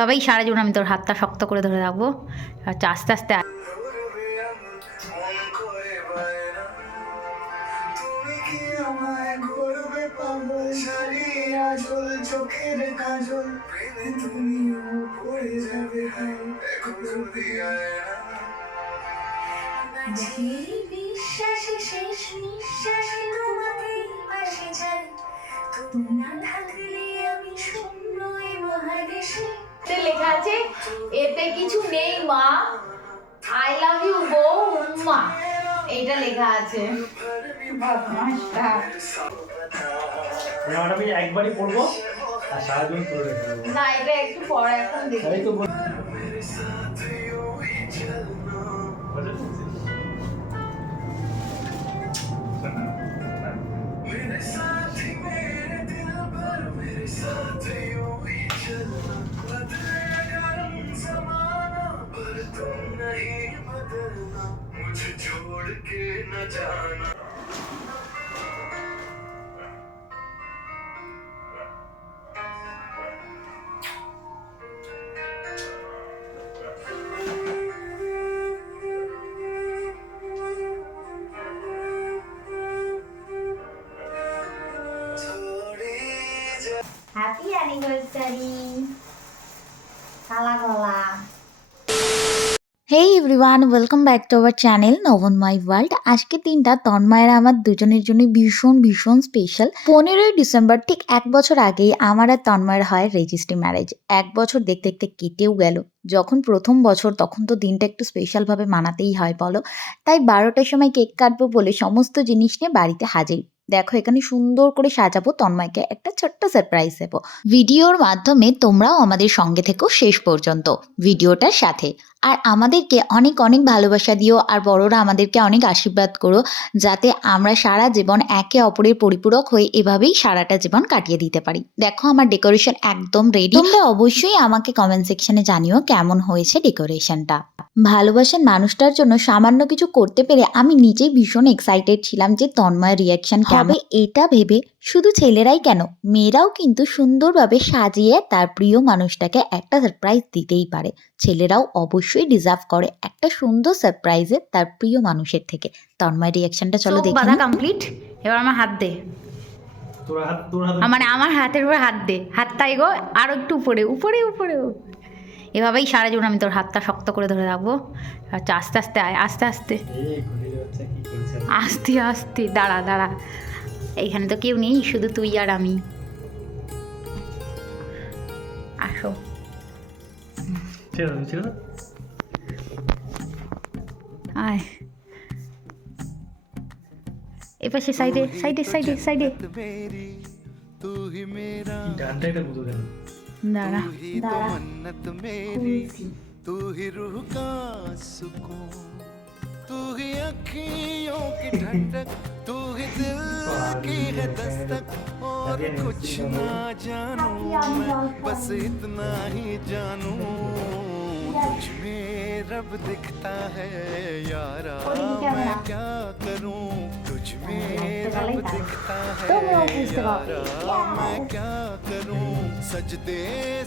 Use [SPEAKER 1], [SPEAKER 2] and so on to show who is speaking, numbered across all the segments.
[SPEAKER 1] এভাবেই সারা জীবন আমি তোর হাতটা শক্ত করে ধরে রাখব। আর আস্তে আস্তে
[SPEAKER 2] তুমি
[SPEAKER 3] না থাকলে আমি শূন্য এই মহাদেশে।
[SPEAKER 1] এতে লেখা আছে এতে কিছু নেই মা। আই লাভ ইউ বউ মা এইটা লেখা আছে।
[SPEAKER 4] আমি একবারই পড়ব আর সারাদিন পড়ে
[SPEAKER 1] না এটা একটু পরে এখন দেখি।
[SPEAKER 4] তো
[SPEAKER 2] तुम नहीं बदलना। मुझे छोड़ के न जाना।
[SPEAKER 1] Everyone welcome back to our channel নবন my world আজকের দিনটা তন্ময়ের আমার দুজনের জন্য ভীষণ ভীষণ স্পেশাল পনেরোই ডিসেম্বর ঠিক এক বছর আগেই আমার আর তন্ময়ের হয় রেজিস্ট্রি ম্যারেজ এক বছর দেখতে দেখতে কেটেও গেল। যখন প্রথম বছর, তখন তো দিনটা একটু স্পেশালভাবে মানাতেই হয়, বলো। তাই বারোটার সময় কেক কাটবো বলে সমস্ত জিনিস নিয়ে বাড়িতে হাজির। দেখো, এখানে সুন্দর করে সাজাবো, তন্ময়কে একটা ছোট্ট সারপ্রাইজ দেবো। ভিডিওর মাধ্যমে তোমরাও আমাদের সঙ্গে থেকো শেষ পর্যন্ত। ভিডিওটার সাথে। আর আমাদেরকে অনেক অনেক ভালোবাসা দিও আর বড়রা আমাদেরকে অনেক আশীর্বাদ করো যাতে আমরা সারা জীবন একে অপরের পরিপূরক হয়ে এভাবেই সারাটা জীবন কাটিয়ে দিতে পারি। দেখো আমার ডেকোরেশন একদম রেডি তোমরা অবশ্যই আমাকে কমেন্ট সেকশনে জানিও কেমন হয়েছে ডেকোরেশনটা ভালোবাসার মানুষটার জন্য সামান্য কিছু করতে পেরে আমি নিজেই ভীষণ এক্সাইটেড ছিলাম যে তন্ময়ের রিয়াকশন হবে এটা ভেবে শুধু ছেলেরাই কেন? মেয়েরাও কিন্তু সুন্দরভাবে সাজিয়ে তার প্রিয় মানুষটাকে একটা সারপ্রাইজ দিতেই পারে। ছেলেরাও অবশ্যই ডিজার্ভ করে একটা সুন্দর সারপ্রাইজে তার প্রিয় মানুষের থেকে। তন্ময় রিয়াকশনটা চলো দেখি। বাধা কমপ্লিট এবার আমার হাত দে।
[SPEAKER 4] তোর হাত তোর হাত
[SPEAKER 1] মানে আমার হাতের উপরে হাত দে। হাতটা এগো আরও একটু উপরে উপরে উপরে এভাবেই সারা জীবন আমি তোর হাতটা শক্ত করে ধরে রাখব। আচ্ছা আস্তে আস্তে আয় আস্তে আস্তে।
[SPEAKER 4] এই ঘুরে যাচ্ছে কি করছে?
[SPEAKER 1] আস্তে আস্তে দাঁড়া দাঁড়া। এইখানে তো কেউ নেই শুধু তুই আর আমি আসো
[SPEAKER 4] ছেড়ে দাও ছেড়ে দাও
[SPEAKER 1] আয় এপাশে সাইডে সাইডে সাইডে সাইডে
[SPEAKER 2] मेरी तू ही मेरा
[SPEAKER 4] এই গানটা এটা বুঝো কেন
[SPEAKER 1] দাঁড়া
[SPEAKER 2] तू ही तो
[SPEAKER 1] দাঁড়া
[SPEAKER 2] मन्नत मेरी तू ही रूह का सुकून तू ही अखियों की ठंडक तू ही दिल की है दस्तक और कुछ ना जानू मैं बस इतना ही जानू। तुझ में रब दिखता है यारा मैं क्या करूँ? तुझ में रब दिखता है यारा मैं क्या करूँ? सजदे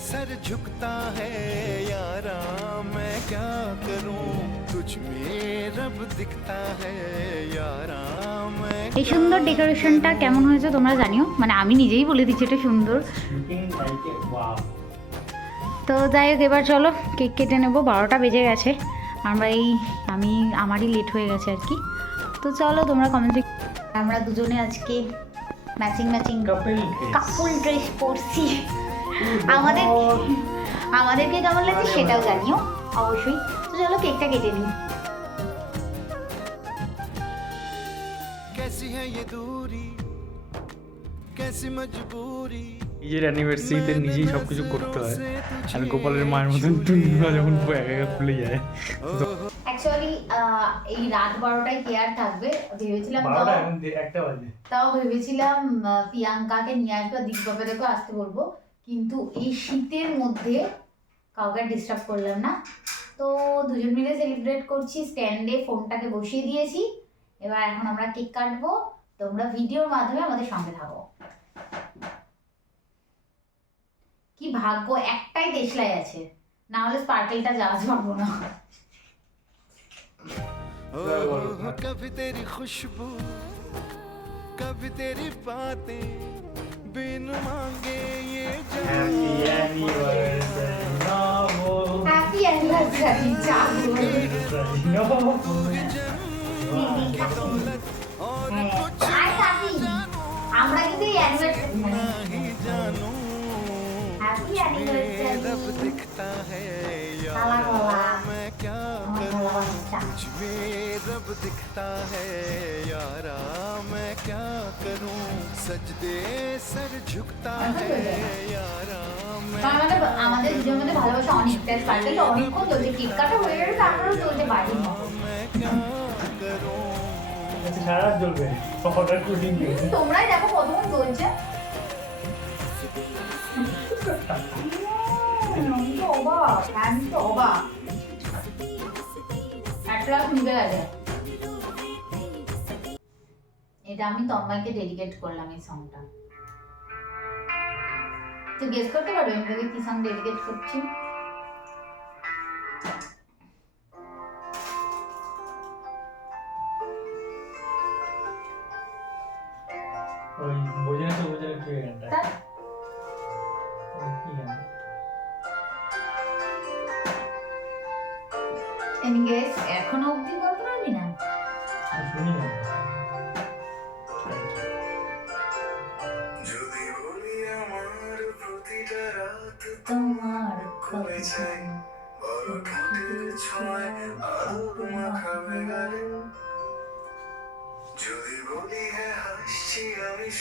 [SPEAKER 2] सर झुकता है यारा मैं क्या करूँ?
[SPEAKER 1] এই সুন্দর ডেকোরেশনটা কেমন হয়েছে তোমরা জানিও? মানে আমি নিজেই বলে দিচ্ছি এটা সুন্দর। তো যাই হোক এবার চলো কেক কেটে নেব। বারোটা বেজে গেছে। আমরা এই আমি আমারই লেট হয়ে গেছে আর কি। তো চলো তোমরা কমেন্টে আমরা দুজনে আজকে ম্যাচিং ম্যাচিং
[SPEAKER 4] কাপল
[SPEAKER 1] ড্রেস পরছি। আমাদের আমাদেরকে কেমন লাগছে সেটাও জানিও অবশ্যই। তো চলো কেকটা কেটে নিই।
[SPEAKER 4] নিজের অ্যানিভার্সারিতে নিজেই সব কিছু করতে হয়। আর গোপালের মায়ের মতন যখন একা একা খুলে যায়।
[SPEAKER 1] অ্যাকচুয়ালি এই রাত বারোটায় কেয়ার থাকবে? ভেবেছিলাম তাও ভেবেছিলাম প্রিয়াঙ্কাকে নিয়ে আসব দিগ্বাকে দেখো আসতে বলব। কিন্তু এই শীতের মধ্যে কাউকে ডিস্টার্ব করলাম না। তো দুজন মিলে সেলিব্রেট করছি স্ট্যান্ডে ফোনটাকে বসিয়ে দিয়েছি এবার এখন আমরা কেক কাটবো তো তোমরা ভিডিওর মাধ্যমে আমাদের সঙ্গে থাকো কি ভাগ্য একটাই দেশলাই আছে না হলে স্পার্কেলটা জ্বালাতে পারবো না
[SPEAKER 5] ओ कभी तेरी खुशबू कभी तेरी बातें बिन मांगे ये
[SPEAKER 4] হ্যাপি
[SPEAKER 1] আমরা কিন্তু এই অ্যানিভার্সারি
[SPEAKER 5] ही जानू
[SPEAKER 1] হ্যাপি
[SPEAKER 5] रब
[SPEAKER 1] অ্যানিভার্সারি
[SPEAKER 5] दिखता है
[SPEAKER 1] काला
[SPEAKER 5] यारा
[SPEAKER 1] काला।
[SPEAKER 5] मैं क्या
[SPEAKER 1] काला
[SPEAKER 5] करूं
[SPEAKER 1] काला।
[SPEAKER 5] कुछ में रब दिखता है यारा मैं क्या करूं सजदे सर झुकता है यारा मैं
[SPEAKER 1] তার মানে আমাদের দুজনের মধ্যে ভালোবাসা অনেকটা স্পার্কেলটা অনেকক্ষণ চলছে কেক কাটা হয়ে গেলে তারপরেও চলছে বাড়ির মতো
[SPEAKER 5] मैं क्या करूं
[SPEAKER 4] আচ্ছা সারা রাত জ্বলবে অর্ডার কুটিং দিয়ে
[SPEAKER 1] তোমরাই দেখো কতক্ষণ চলছে আমি তো অবাক আমি তো অবাক একটা লাখ নিবে গেছে এটা আমি তন্ময়কে ডেডিকেট করলাম এই সংটা তো গেস করতে পারবে আমি তোকে কি সং ডেডিকেট করছি?
[SPEAKER 4] ওই বোঝে না তো বোঝে না কি গানটা?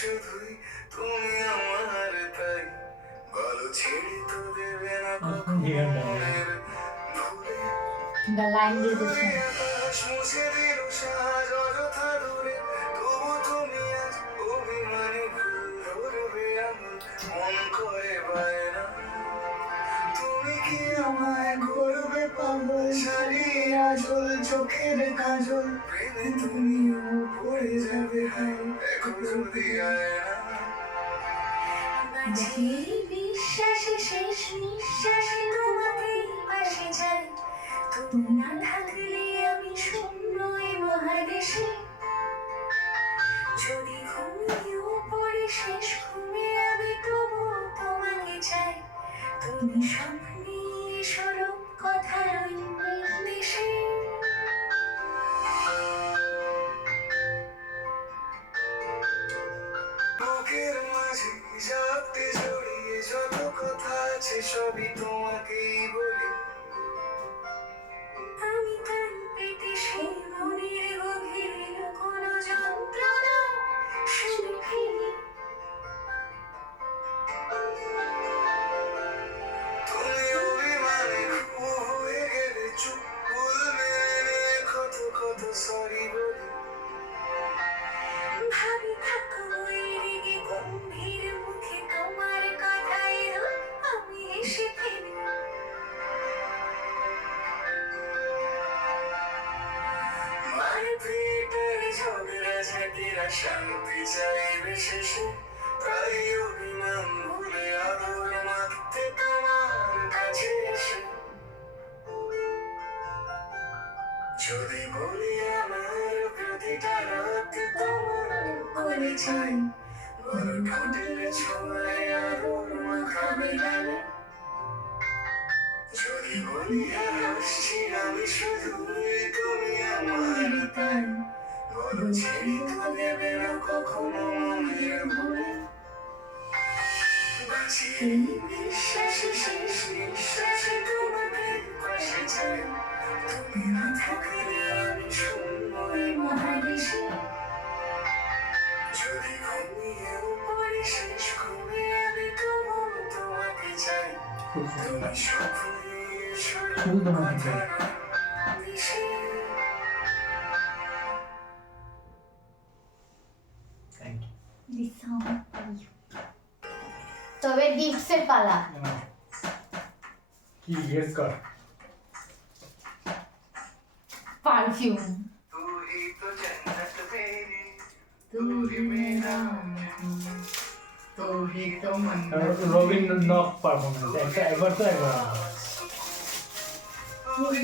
[SPEAKER 5] শুধুই তুমি আমার তাই। বলো ছেড়ে তো দেবে না কখনো মনের ভুলে। মুছে দিল সাজ অযথা তুমি দেখো বুকের মাঝে যাতে জড়িয়ে যত কথা আছে সবই তোমাকেই বলি ঝাঁটিরা শান্তি চাইবে শেষে তাই অভিমান ভুলে আদর মাখতে তোমার কাছে এসে। যদি বলি আমার প্রতিটা রাত তোমার করে চাই ঠোঁটের ছোঁয়ায় আদর মাখাবে গালে যদি বলি হাসছি আমি তুমি আমার তাই। বলো ছেড়ে তো দেবে না কখনো মনের ভুলে বাঁচি শেষ নিঃশ্বাসে তোমাকে পাশে চাই তুমি না থাকলে শেষ ঘুমে আমি তবু তোমাকে চাই তুমি
[SPEAKER 4] শুধু
[SPEAKER 5] সরব
[SPEAKER 4] তোমাকে চাই।
[SPEAKER 1] তবে ডিপসের পালা
[SPEAKER 4] কি গেস কর
[SPEAKER 1] পারফিউম
[SPEAKER 4] রবীন্দ্রনাথ পারফরমেন্স একটা একবার তো একবার তোরে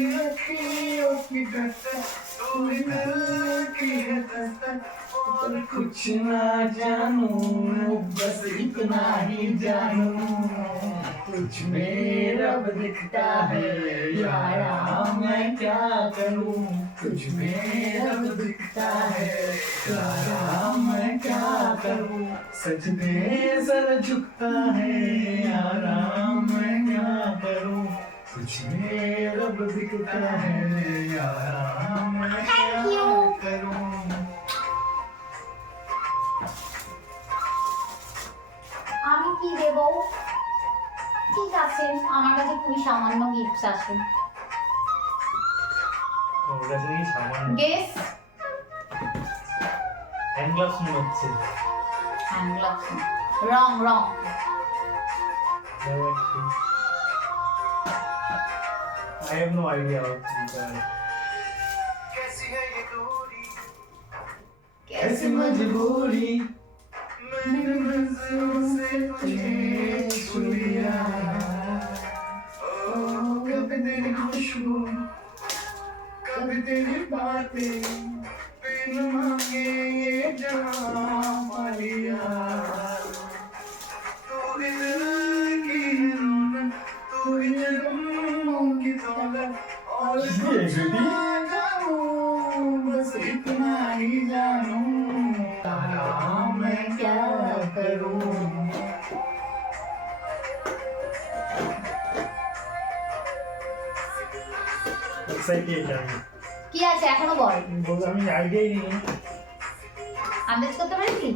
[SPEAKER 4] कुछ ना जानू बस इतना ही जानू। कुछ में रब दिखता है यारा मैं क्या करूँ? कुछ में रब दिखता है यारा मैं क्या करूँ? सच में सर झुकता है यारा मैं क्या करूँ? कुछ में रब दिखता है यारा मैं क्या करूँ?
[SPEAKER 1] কি দেব ঠিক আছে আমার কাছে খুবই সামান্য গিফটস আছে
[SPEAKER 4] ওর কাছে নাকি সামান্য
[SPEAKER 1] গেস
[SPEAKER 4] হ্যান্ড গ্লাভস মনে হচ্ছে
[SPEAKER 1] hand gloves wrong wrong
[SPEAKER 4] I have no idea what to do.
[SPEAKER 5] कैसी है ये दूरी
[SPEAKER 4] कैसी मजबूरी
[SPEAKER 5] मैंने कभी तेरी खुशबू कभी तेरी बातें
[SPEAKER 4] Excited আমি।
[SPEAKER 1] কি আছে এখনও বল।
[SPEAKER 4] বলতে আমি আইডিয়াই নেই।
[SPEAKER 1] আন্দাজ করতে পারবি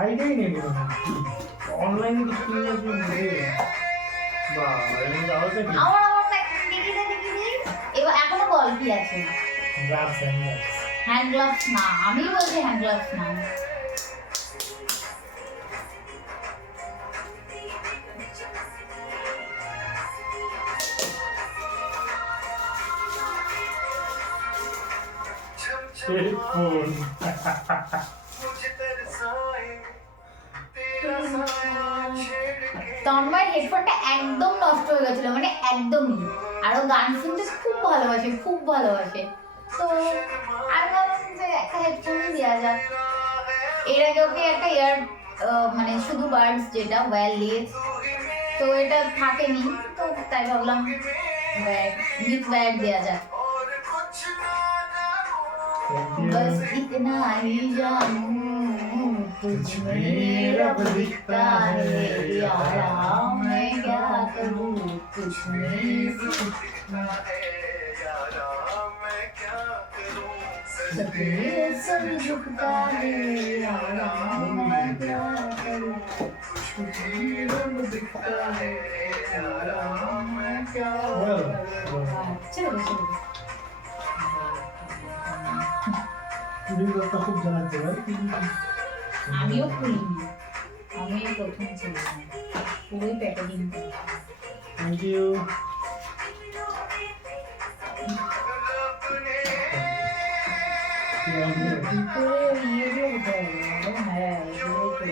[SPEAKER 4] আইডিয়াই নেই অনলাইনে কিছু কিনে আসবে বুঝে বা এমনি যাওয়া যায় কি
[SPEAKER 1] আমার আমার দেখি দেখি দে এবার এখনও বল কি আছে?
[SPEAKER 4] Gloves hand gloves
[SPEAKER 1] hand gloves না আমি বলছি হ্যান্ড গ্লাভস না। তন্ময়ের হেডফোনটা একদম নষ্ট হয়ে গেছিল মানে একদমই। আরও গান শুনতে খুব ভালোবাসে খুব ভালোবাসে। তো আর ভাবলাম যে একটা হেডফোনই দেওয়া যাক। এর আগে ওকে একটা ইয়ার মানে শুধু বার্ডস যেটা ওয়্যারলেস তো এটা থাকেনি, তো তাই ভাবলাম ব্যাগ গিফট ব্যাগ দেওয়া যাক। बस इतना ही जानूं तुझ में रब दिखता है यारा मैं क्या करूं तुझ में
[SPEAKER 5] दिखता है यारा मैं क्या करूं
[SPEAKER 1] सपने सब झुकता है यारा
[SPEAKER 4] চুরির কথা খুব জানাতে ভাই
[SPEAKER 1] আমিও খুলিনি। আমি এই প্রথম ছিলাম। পুরোই প্যাকেজিং
[SPEAKER 4] থ্যাংক ইউ
[SPEAKER 1] ভিতরে ইয়ে দিয়ে দিতে হবে হ্যাঁ এগুলোই তো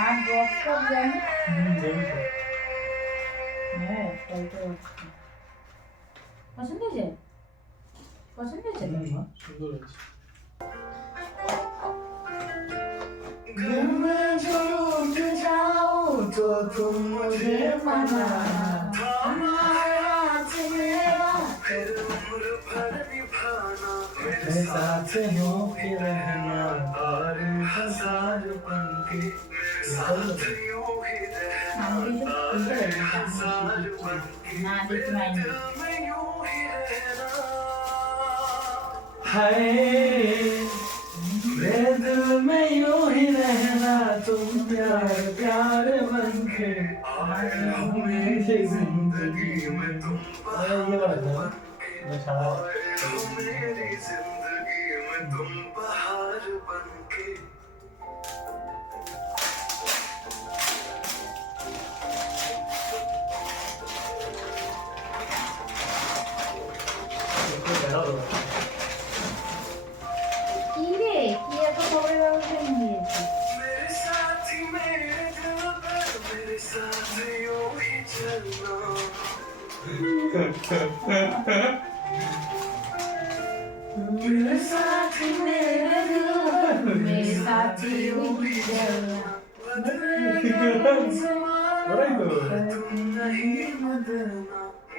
[SPEAKER 1] আর বক্স টপ জানি হ্যাঁ তাই তো
[SPEAKER 5] 어, 샌드위치
[SPEAKER 1] 되는
[SPEAKER 5] 거야?
[SPEAKER 1] 순돌이지. 나내
[SPEAKER 5] 사태 욕이래
[SPEAKER 4] हाय मेरे दिल में यूँ ही रहना तुम प्यार प्यार बन के।
[SPEAKER 5] मेरी ज़िंदगी में तुम
[SPEAKER 4] है।
[SPEAKER 5] मेरी ज़िंदगी में तुम बहार बन के।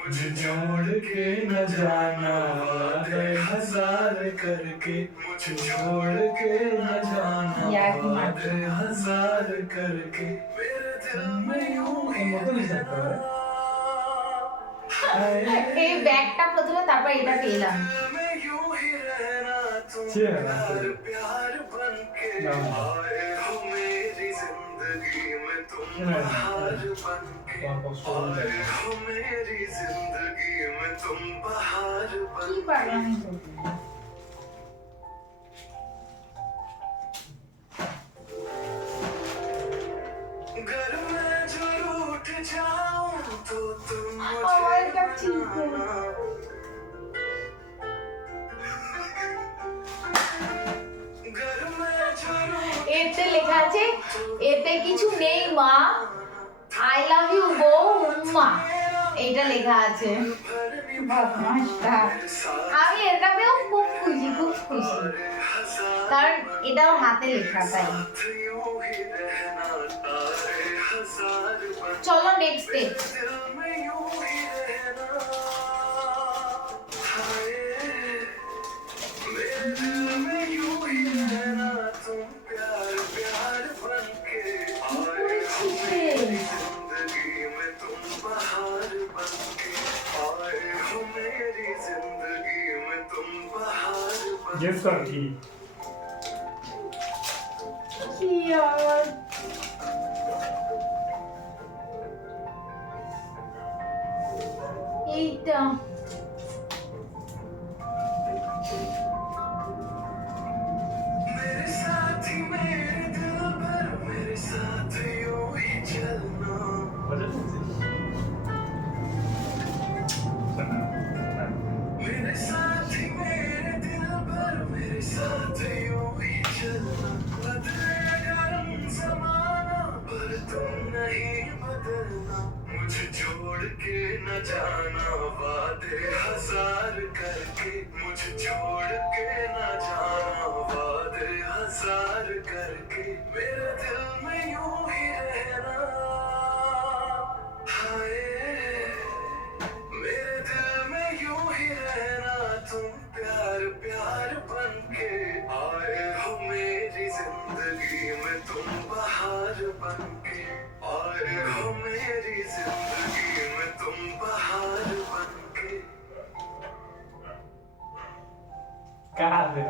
[SPEAKER 5] मुझे छोड़ के न जाना हज़ार करके मुझे छोड़ के न जाना हज़ार करके मेरे दिल में यूँ ही
[SPEAKER 1] এই ব্যাগটা প্রথমে তারপর এটা পেলাম কি
[SPEAKER 5] यूं
[SPEAKER 1] এতে লেখা আছে, এতে কিছু নেই, মা। আই লাভ ইউ বউ মা এইটা লেখা আছে। আমি এটা পেয়েও খুব খুশি খুব খুশি। কারণ এটা ওর হাতে লেখা, তাই। চলো নেক্সট ডে
[SPEAKER 5] बन
[SPEAKER 4] গেস
[SPEAKER 5] हज़ार करके मेरे दिल में यूँ ही रहना। हाय, मेरे दिल में यूँ ही रहना। तुम प्यार प्यार बन के आए हो मेरी ज़िंदगी में। तुम बहार बन के आए हो मेरी ज़िंदगी में। तुम बहार बन के।
[SPEAKER 4] কাঁদে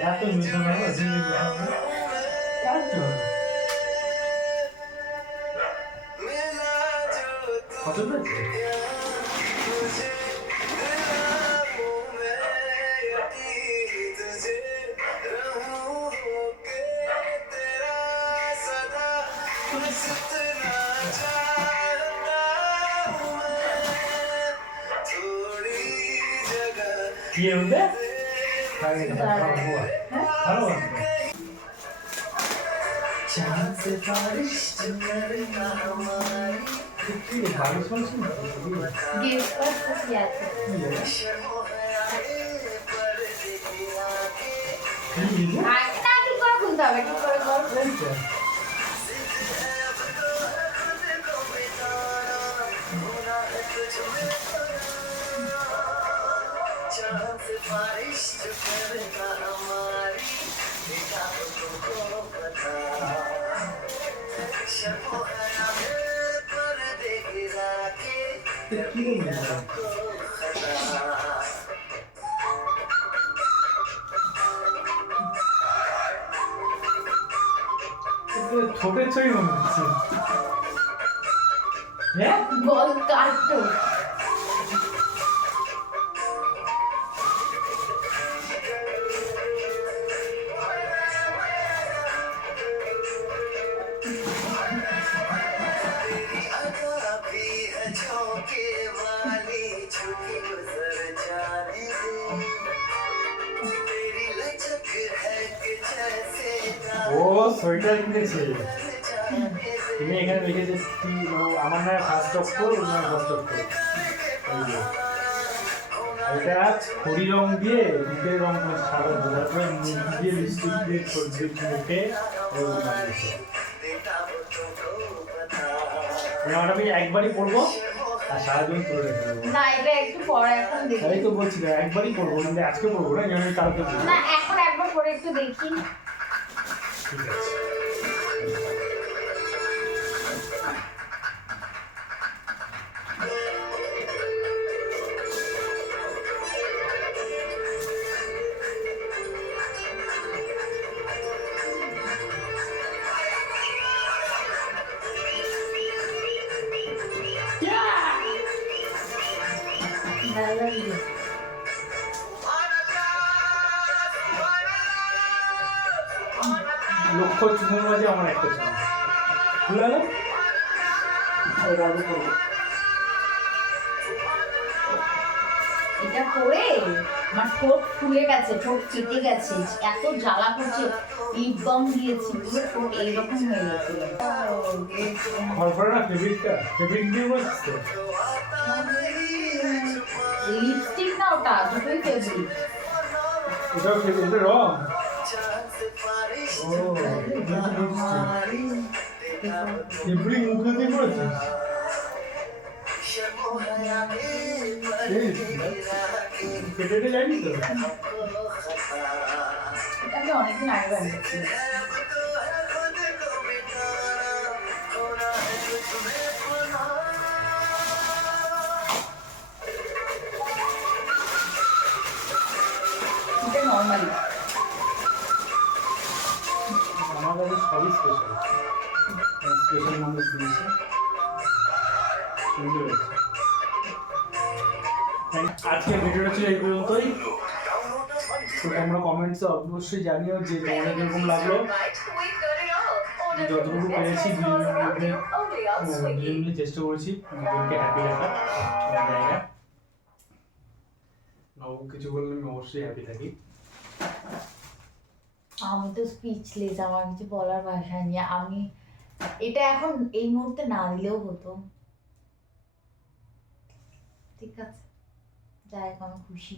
[SPEAKER 5] 약간
[SPEAKER 4] 민감하고 들리고 하고 딱
[SPEAKER 5] 좋아. 거짓말지.
[SPEAKER 4] 귀여운데? 다행이다.
[SPEAKER 5] 바로 모아.
[SPEAKER 4] 바로
[SPEAKER 5] 와. 이게 바로 손수는 이게 버스야. 아, 나도
[SPEAKER 4] 그걸 군다. 왜
[SPEAKER 5] 그걸 걸? सिफारिश करना हमारी बेटा तुमको पता शर्मो हरा पर
[SPEAKER 4] दे गिरा
[SPEAKER 5] के हमको खता
[SPEAKER 4] 도대체 이거
[SPEAKER 1] 뭐지?
[SPEAKER 5] 예? 뭔 까또 है झोंके वाली झुकी गुजर जाने दे तेरी लचक है कि जैसे
[SPEAKER 4] ও সোয়েটার কিনেছে
[SPEAKER 5] जाने दे
[SPEAKER 4] তুমি এখানে লিখেছে কি মানে আমার না ফার্স্ট অক্টোবর না ফার্স্ট অক্টোবর এটা খড়ি রং দিয়ে মুখের রং করে সাদা বোঝা করে মুখ দিয়ে লিপস্টিক দিয়ে সর্দি মুখে ওরকম বানিয়েছে
[SPEAKER 5] देखा वो तुमको बता
[SPEAKER 4] মানে আমার আমি একবারই পরবো আর সারাদিন তুলে রেখে দেবো।
[SPEAKER 1] না এটা একটু পরে এখন দেখি।
[SPEAKER 4] তাই তো বলছি না একবারই করব কিন্তু আজকে করব না কালকে
[SPEAKER 1] না এখন একবার পরে একটু দেখি।
[SPEAKER 4] ঠিক আছে।
[SPEAKER 1] গেছে এত জ্বালা করছে লিপ বাম দিয়েছি পুরো ঠোঁট এইরকম হয়ে
[SPEAKER 4] গেছিল
[SPEAKER 1] লিপস্টিক না ওটা দুটোই ফেব্রিক
[SPEAKER 4] ওটাও রং। ফেব্রিক মুখে দিয়ে করেছিস
[SPEAKER 1] অনেকদিন আগে নর্মালি
[SPEAKER 4] আমার কাছে সবই স্পেশাল স্পেশাল মানুষ দিয়েছে সুন্দর হয়েছে Thank- আজকে ভিডিওটা ছিল এই পর্যন্তই। তো তোমরা কমেন্টসে অবশ্যই জানিও যে তোমাদের কীরকম লাগল। যতটুকু পেরেছি চেষ্টা করেছি। হ্যাপি রাখার জায়গা নব কিছু বললে আমি অবশ্যই হ্যাপি থাকি।
[SPEAKER 1] আমি তো স্পিচলেস আমার কিছু বলার ভাষা নেই। আমি এটা এখন এই মুহূর্তে না দিলেও হতো। ঠিক আছে? যাই হোক আমি খুশি